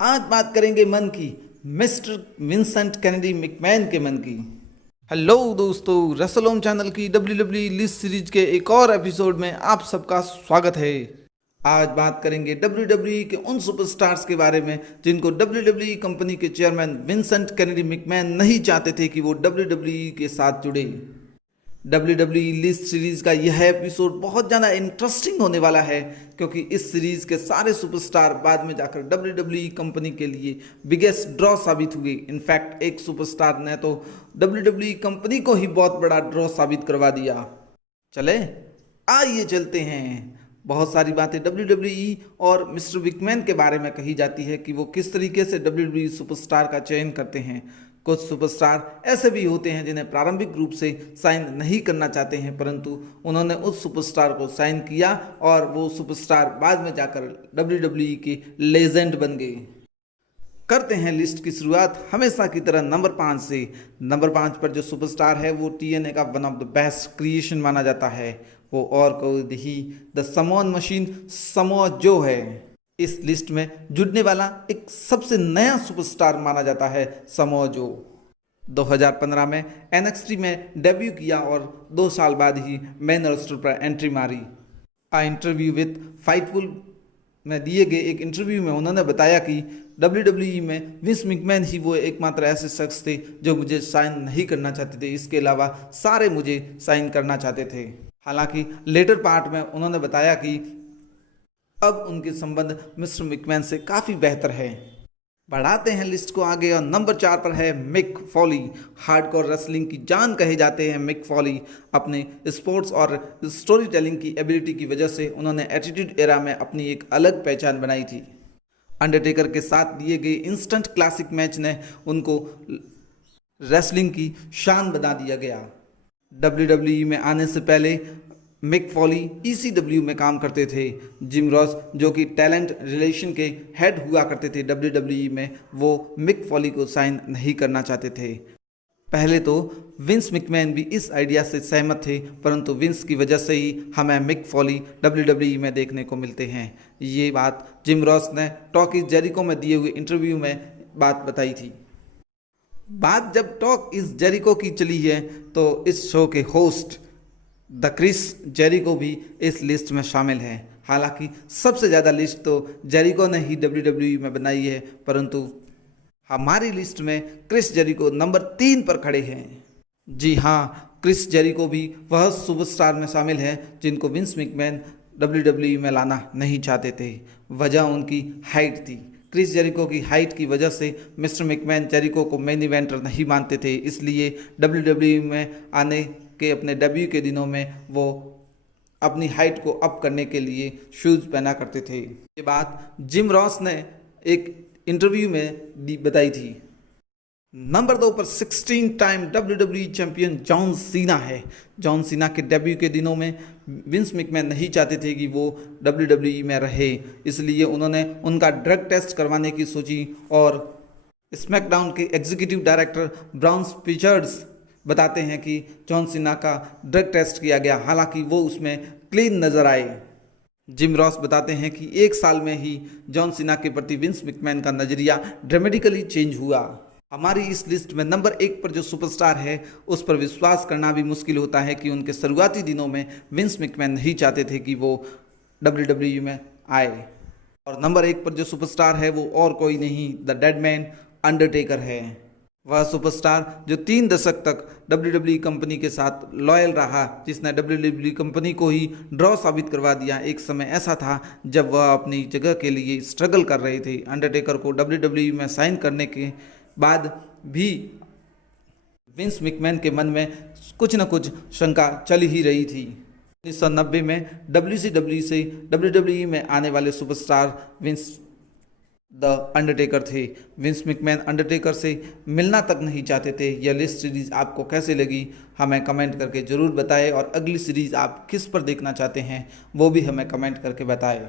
आज बात करेंगे मन की, मिस्टर विंसेंट केनेडी मैकमैन के मन की। हेलो दोस्तों, रेसलहोम चैनल की WWE लिस्ट सीरीज के एक और एपिसोड में आप सबका स्वागत है। आज बात करेंगे WWE के उन सुपरस्टार्स के बारे में जिनको WWE कंपनी के चेयरमैन विंसेंट केनेडी मैकमैन नहीं चाहते थे कि वो WWE के साथ जुड़े। WWE लिस्ट सीरीज का यह एपिसोड बहुत ज़्यादा इंटरेस्टिंग होने वाला है क्योंकि इस सीरीज के सारे सुपरस्टार बाद में जाकर WWE कंपनी के लिए बिगेस्ट ड्रॉ साबित हुए। इनफैक्ट एक सुपरस्टार ने तो WWE कंपनी को ही बहुत बड़ा ड्रॉ साबित करवा दिया। चले आइए चलते हैं। बहुत सारी बातें WWE और मिस्टर मैकमैन के बारे में कही जाती है कि वो किस तरीके से WWE सुपरस्टार का चयन करते हैं। कुछ सुपरस्टार ऐसे भी होते हैं जिन्हें प्रारंभिक रूप से साइन नहीं करना चाहते हैं, परंतु उन्होंने उस सुपरस्टार को साइन किया और वो सुपरस्टार बाद में जाकर WWE के लेजेंड बन गए। करते हैं लिस्ट की शुरुआत हमेशा की तरह नंबर 5 से। नंबर 5 पर जो सुपरस्टार है वो TNA का one of the best creation माना जाता है। वो और कोई नहीं, द समोन मशीन समोआ जो है। इस लिस्ट में जुड़ने वाला एक सबसे नया सुपरस्टार माना जाता है समोआ जो। 2015 में NXT में डेब्यू किया और 2 साल बाद ही मेन रोस्टर पर एंट्री मारी। आ इंटरव्यू विद फाइटफुल में दिए गए एक इंटरव्यू में उन्होंने बताया कि WWE में विंस मैकमैन ही वो एकमात्र ऐसे शख्स थे जो मुझे साइन नहीं करना चाहते थे, इसके अलावा सारे मुझे साइन करना चाहते थे। हालांकि लेटर पार्ट में उन्होंने बताया कि अब उनके संबंध मिस्टर मैकमैन से काफ़ी बेहतर है। बढ़ाते हैं लिस्ट को आगे और नंबर 4 पर है मिक फॉली। हार्डकोर रेसलिंग की जान कहे जाते हैं मिक फॉली। अपने स्पोर्ट्स और स्टोरी टेलिंग की एबिलिटी की वजह से उन्होंने एटीट्यूड एरा में अपनी एक अलग पहचान बनाई थी। अंडरटेकर के साथ दिए गए इंस्टेंट क्लासिक मैच ने उनको रेसलिंग की शान बना दिया गया। WWE में आने से पहले मिक फॉली ECW में काम करते थे। जिम रॉस जो कि टैलेंट रिलेशन के हेड हुआ करते थे WWE में, वो मिक फॉली को साइन नहीं करना चाहते थे। पहले तो विंस मैकमैन भी इस आइडिया से सहमत थे, परंतु विंस की वजह से ही हमें मिक फॉली WWE में देखने को मिलते हैं। ये बात जिम रॉस ने टॉक इज जेरिको में दिए हुए इंटरव्यू में बात बताई थी। बात जब टॉक इज जेरिको की चली है तो इस शो के होस्ट द क्रिस जेरिको भी इस लिस्ट में शामिल है। हालांकि सबसे ज़्यादा लिस्ट तो जेरिको ने ही WWE में बनाई है, परंतु हमारी लिस्ट में क्रिस जेरिको नंबर 3 पर खड़े हैं। जी हाँ, क्रिस जेरिको भी वह सुपरस्टार में शामिल है जिनको विंस मैकमैन WWE में लाना नहीं चाहते थे। वजह उनकी हाइट थी। क्रिस जेरिको की हाइट की वजह से मिस्टर मैकमैन जेरिको को मेन इवेंटर नहीं मानते थे, इसलिए WWE में आने के अपने डेब्यू के दिनों में वो अपनी हाइट को अप करने के लिए शूज़ पहना करते थे। ये बात जिम रॉस ने एक इंटरव्यू में बताई थी। नंबर 2 पर 16 time WWE champion John Cena है। जॉन सीना के डेब्यू के दिनों में विंस मैकमैन नहीं चाहते थे कि वो WWE में रहे, इसलिए उन्होंने उनका ड्रग टेस्ट करवाने की सोची और स्मैकडाउन के एग्जीक्यूटिव डायरेक्टर ब्राउन स्पीचर्स बताते हैं कि जॉन सीना का ड्रग टेस्ट किया गया, हालांकि वो उसमें क्लीन नजर आए। जिम रॉस बताते हैं कि 1 साल में ही जॉन सीना के प्रति विंस मैकमैन का नजरिया ड्रामेटिकली चेंज हुआ। हमारी इस लिस्ट में नंबर 1 पर जो सुपरस्टार है उस पर विश्वास करना भी मुश्किल होता है कि उनके शुरुआती दिनों में विंस मैकमैन नहीं चाहते थे कि वो WWE में आए। और नंबर 1 पर जो सुपरस्टार है वो और कोई नहीं, द डेड मैन अंडरटेकर है। वह सुपरस्टार जो 3 दशक तक WWE कंपनी के साथ लॉयल रहा, जिसने WWE कंपनी को ही ड्रॉ साबित करवा दिया। एक समय ऐसा था जब वह अपनी जगह के लिए स्ट्रगल कर रहे थे। अंडरटेकर को WWE में साइन करने के बाद भी विंस मैकमैन के मन में कुछ न कुछ शंका चल ही रही थी। 1990 में WCW से WWE में आने वाले सुपरस्टार विंस द अंडरटेकर थे। विंस मैकमैन अंडरटेकर से मिलना तक नहीं चाहते थे। यह लिस्ट सीरीज़ आपको कैसे लगी हमें कमेंट करके ज़रूर बताएं और अगली सीरीज़ आप किस पर देखना चाहते हैं वो भी हमें कमेंट करके बताएं।